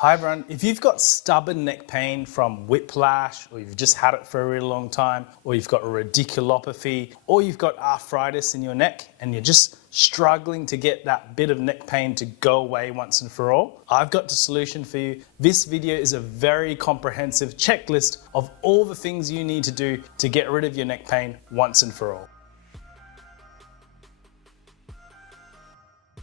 Hi everyone, if you've got stubborn neck pain from whiplash, or you've just had it for a really long time, or you've got a radiculopathy, or you've got arthritis in your neck and you're just struggling to get that bit of neck pain to go away once and for all, I've got the solution for you. This video is a very comprehensive checklist of all the things you need to do to get rid of your neck pain once and for all.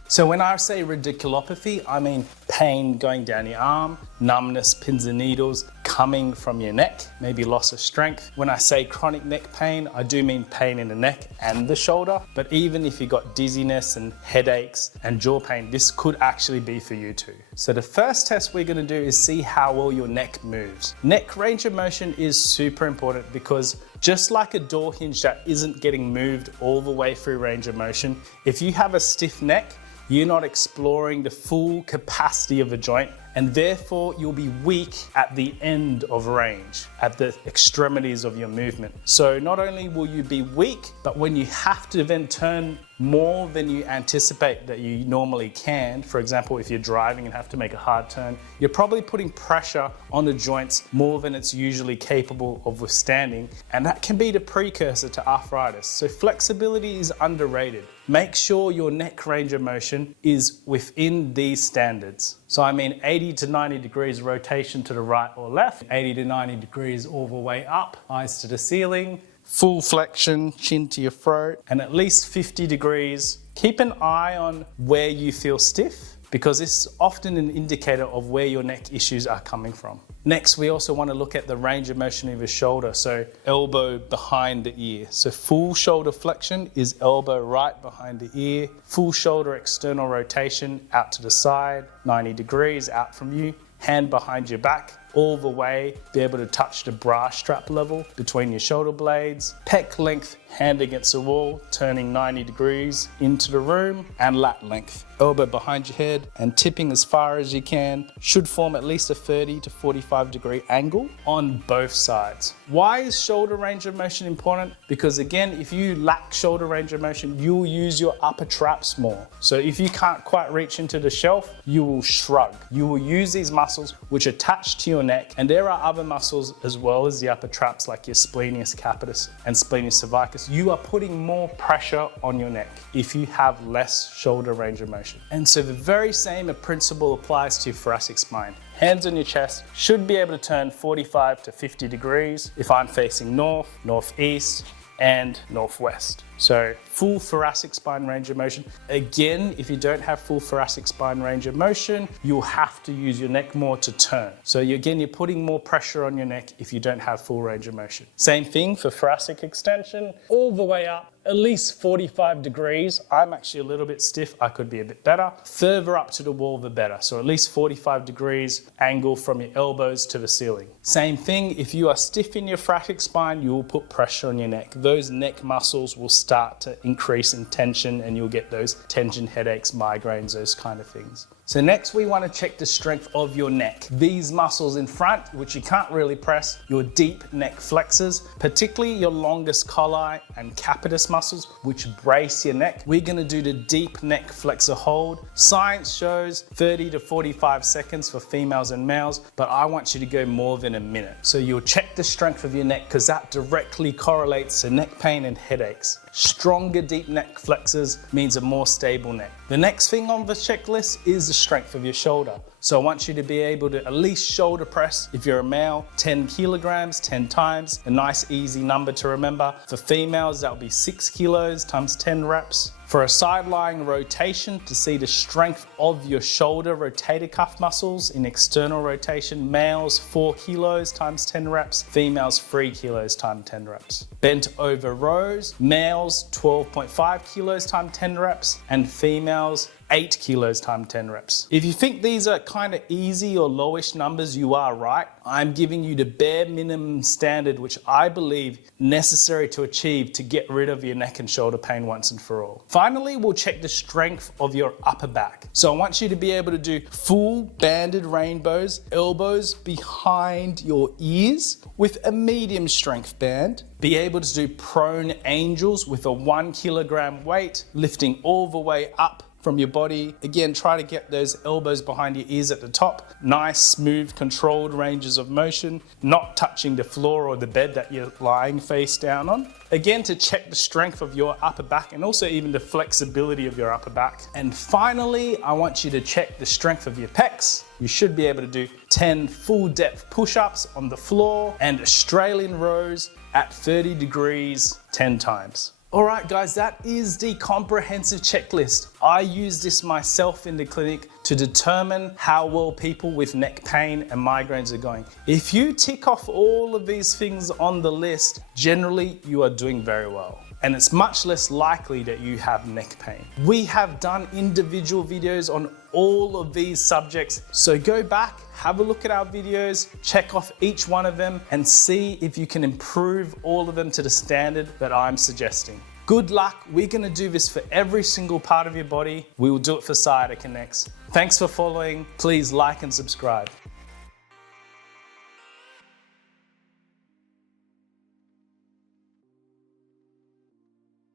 So when I say radiculopathy, I mean pain going down your arm, numbness, pins and needles coming from your neck, maybe loss of strength. When I say chronic neck pain, I do mean pain in the neck and the shoulder. But even if you've got dizziness and headaches and jaw pain, this could actually be for you too. So the first test we're going to do is see how well your neck moves. Neck range of motion is super important because just like a door hinge that isn't getting moved all the way through range of motion, if you have a stiff neck, you're not exploring the full capacity of a joint, and therefore you'll be weak at the end of range, at the extremities of your movement. So not only will you be weak, but when you have to then turn more than you anticipate that you normally can, for example, if you're driving and have to make a hard turn, you're probably putting pressure on the joints more than it's usually capable of withstanding, and that can be the precursor to arthritis. So flexibility is underrated. Make sure your neck range of motion is within these standards. So I mean 80 to 90 degrees rotation to the right or left, 80 to 90 degrees all the way up, eyes to the ceiling, full flexion, chin to your throat, and at least 50 degrees. Keep an eye on where you feel stiff, because this is often an indicator of where your neck issues are coming from. Next, we also want to look at the range of motion of your shoulder, so elbow behind the ear. So full shoulder flexion is elbow right behind the ear, full shoulder external rotation out to the side, 90 degrees out from you, hand behind your back, all the way, be able to touch the bra strap level between your shoulder blades, pec length, hand against the wall, turning 90 degrees into the room, and lat length. Elbow behind your head and tipping as far as you can should form at least a 30 to 45 degree angle on both sides. Why is shoulder range of motion important? Because again, if you lack shoulder range of motion, you'll use your upper traps more. So if you can't quite reach into the shelf, you will shrug. You will use these muscles which attach to your neck, and there are other muscles as well as the upper traps like your splenius capitis and splenius cervicus. You are putting more pressure on your neck if you have less shoulder range of motion. And so the very same principle applies to your thoracic spine. Hands on your chest, should be able to turn 45 to 50 degrees if I'm facing north, northeast, and northwest. So full thoracic spine range of motion. Again, if you don't have full thoracic spine range of motion, you'll have to use your neck more to turn. So again, you're putting more pressure on your neck if you don't have full range of motion. Same thing for thoracic extension, all the way up, at least 45 degrees. I'm actually a little bit stiff, I could be a bit better. Further up to the wall, the better. So at least 45 degrees angle from your elbows to the ceiling. Same thing, if you are stiff in your thoracic spine, you will put pressure on your neck. Those neck muscles will start to increase in tension and you'll get those tension headaches, migraines, those kind of things. So next we want to check the strength of your neck. These muscles in front, which you can't really press, your deep neck flexors, particularly your longest colli and capitis muscles, which brace your neck. We're going to do the deep neck flexor hold. Science shows 30 to 45 seconds for females and males, but I want you to go more than a minute. So you'll check the strength of your neck because that directly correlates to neck pain and headaches. Stronger deep neck flexors means a more stable neck. The next thing on the checklist is the strength of your shoulder. So I want you to be able to at least shoulder press, if you're a male, 10 kilograms, 10 times, a nice easy number to remember. For females, that'll be 6 kilos times 10 reps. For a side-lying rotation, to see the strength of your shoulder rotator cuff muscles in external rotation, males 4 kilos times 10 reps, females 3 kilos times 10 reps. Bent over rows, males 12.5 kilos times 10 reps, and females 8 kilos times 10 reps. If you think these are kind of easy or lowish numbers, you are right. I'm giving you the bare minimum standard, which I believe necessary to achieve to get rid of your neck and shoulder pain once and for all. Finally, we'll check the strength of your upper back. So I want you to be able to do full banded rainbows, elbows behind your ears with a medium strength band. Be able to do prone angels with a 1 kilogram weight, lifting all the way up from your body. Again, try to get those elbows behind your ears at the top. Nice, smooth, controlled ranges of motion, not touching the floor or the bed that you're lying face down on. Again, to check the strength of your upper back and also even the flexibility of your upper back. And finally, I want you to check the strength of your pecs. You should be able to do 10 full depth push-ups on the floor and Australian rows at 30 degrees 10 times. All right, guys, that is the comprehensive checklist. I use this myself in the clinic to determine how well people with neck pain and migraines are going. If you tick off all of these things on the list, generally you are doing very well. And it's much less likely that you have neck pain. We have done individual videos on all of these subjects. So go back, have a look at our videos, check off each one of them and see if you can improve all of them to the standard that I'm suggesting. Good luck. We're gonna do this for every single part of your body. We will do it for sciatica necks. Thanks for following. Please like and subscribe.